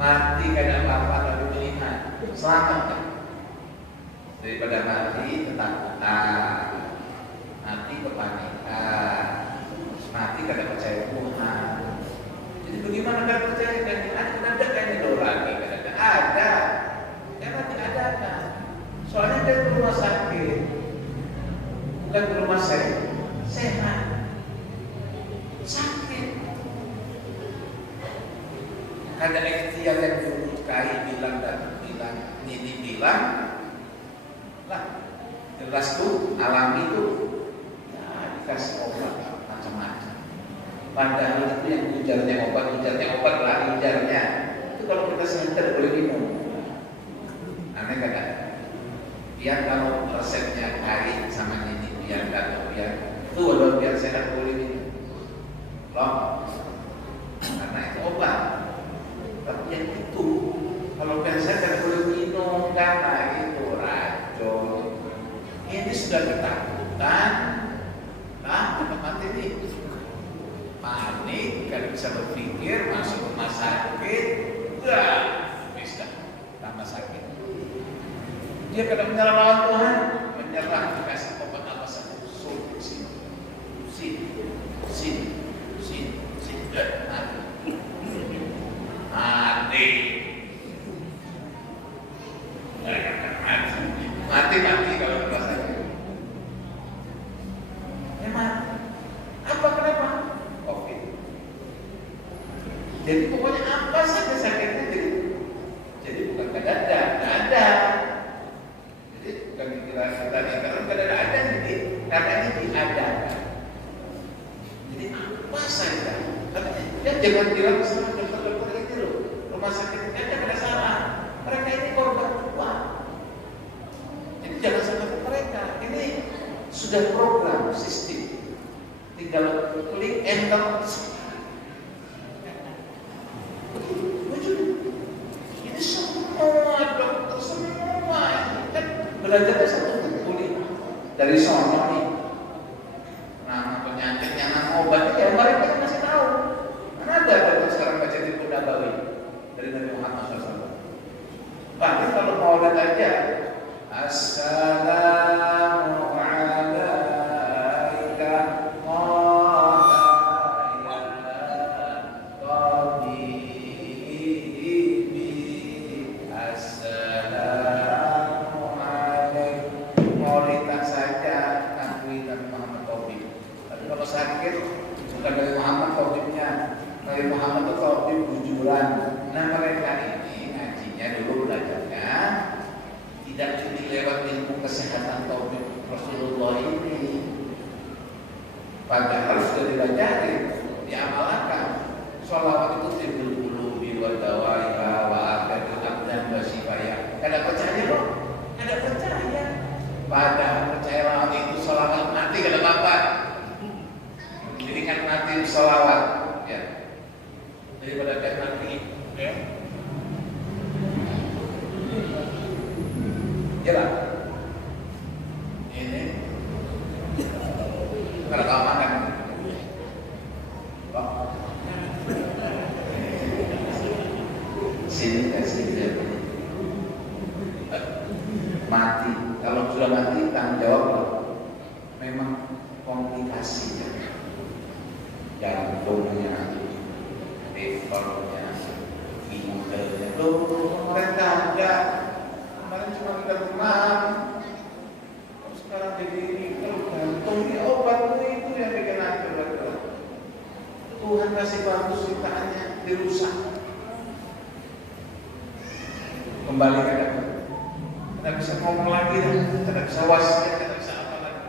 Mati kada apa-apa tapi beriman, selamat kan? Daripada mati ketakutan, mati kepanikan, mati kada percaya Tuhan. Jadi bagaimana kada percaya kan? Ada kan itu lagi kada ada. Karena tidak ada kan. Soalnya dia ke rumah sakit, bukan ke rumah sehat, sakit. Ada ikhtiar yang diukai bilang ini bilang lah jelas tuh alami tuh ya, dikasih obat macam-macam. Padahal itu yang ujarnya obat lah ujarnya itu kalau kita santer boleh minum. Aneh kan? Biar kalau resepnya kari sama ini biar itu walau biar sehat boleh minum. Loh, karena itu obat. Tapi yang itu kalau saya tidak boleh minum karena itu racun. Ini sudah ketakutan, mati nih, panik, kalau bisa berpikir masuk rumah sakit, bisa tambah sakit. Dia kadang menyerah lawan Tuhan, menyerah dikasih obat apa saja, sini, mati kalau rumah sakit. Memang apa kenapa? COVID. Jadi pokoknya apa saja sakitnya jadi bukan ada. Jadi bukan dikira kalau ada jadi katanya diadakan. Jadi apa saja. Ya jangan bilang sama dokter-dokter itu loh. Rumah sakit kan ada salah. Mereka ini korban tua. Jadi jangan sampai mereka. Ini sudah program sistem. Tinggal klik enter. Ini semua dokter semua ini kan belajarnya satu kulit dari sono nih. Nama penyakitnya, nama obatnya, ya mereka masih tahu. Mana ada dokter sekarang baca di Buddha Bawi dari Nabi Muhammad SAW. Bahkan kalau mau lihat aja, Assalamu alaika sakit bukan dari Muhammad taubibnya, dari Muhammad itu taubib bujuran. Nah mereka ini ngajinya dulu belajarnya tidak cuma lewat ilmu kesehatan taubib Rasulullah ini, Padahal sudah diajari, diamalkan. Sholawat itu timbul dulu di luar dawaiha wa akhirul abdan wasifaya. Kada percaya loh, kada percaya. Padahal percaya lawat itu sholawat mati kada apa-apa. Jadi kan mati sholawat, ya. Daripada kan mati, ya. Jelas. Ini kalau kau makan, sini kasih dia mati. Kalau sudah mati tanggung jawab. Memang komplikasinya, jantungnya, levernya, ginjalnya. Loh, pemerintah ada. Kemarin cuma kita demam. Sekarang jadi ini, jantung ini obat itu yang bikin aku berat. Tuhan kasih bantu ciptaannya dirusak. Kembali ke dalam. Tidak bisa ngomong lagi, tidak bisa wasiat, tidak bisa apa lagi.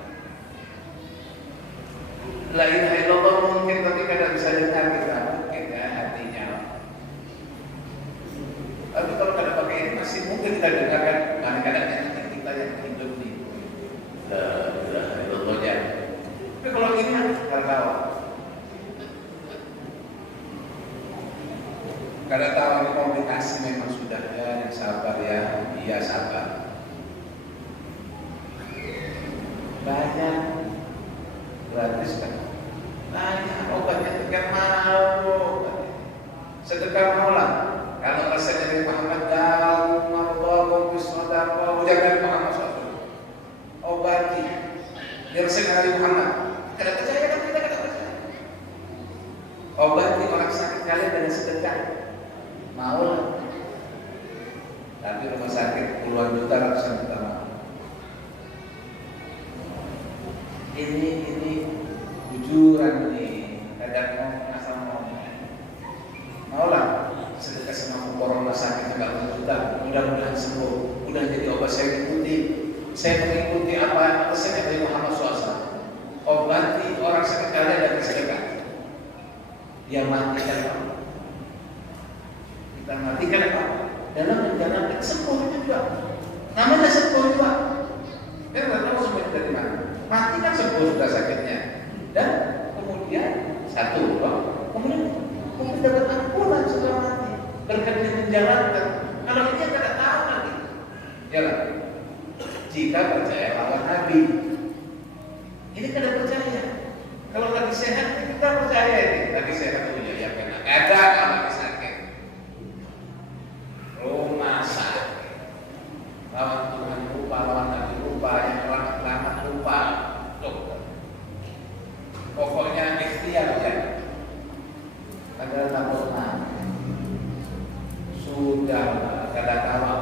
La ilaha illallah mungkin, tapi tidak bisa dengar kita, mungkin ya hatinya. Tapi kalau tidak pakai ini masih mungkin kita dengarkan. Kadang-kadang kita yang hidup di la ilaha illallah ya. Tapi kalau ini tidak tahu. Kada tahu ini komplikasi memang sudah ya, yang sabar ya, iya sabar. Banyak gratis kan, banyak obatnya tekan mau, sedekah maulah. Kalau rasa dari Muhammad dalam marwah bismillah, jangan Muhammad SAW. Obati, dirasa dari Muhammad. Kada percaya kan kita kada percaya. Obati orang sakit kalian dengan sedekah. Mau lah. Tapi rumah sakit puluhan juta, ratusan juta mau. Ini jujuran ini, kadang mau asal mau lah. Sedekah sama corona sakit 40 juta, mudah-mudahan sembuh. Mudah jadi obat. Saya mengikuti apa pesannya dari Muhammad SAW. Obati orang sakit kalian dengan sedekah. Yang mati kan apa? Kita matikan apa? Dalam rencana sembuh juga. Namanya sembuh juga. Kan nggak tahu sembuh dari mana. Mati kan sembuh sudah sakitnya. Dan kemudian satu, kemudian dapat ampunan setelah mati. Berkat dia menjalankan. Kalau ini tidak tahu lagi. Ya kan? Jika percaya lawan Nabi. Ini kada percaya. Kalau lagi sehat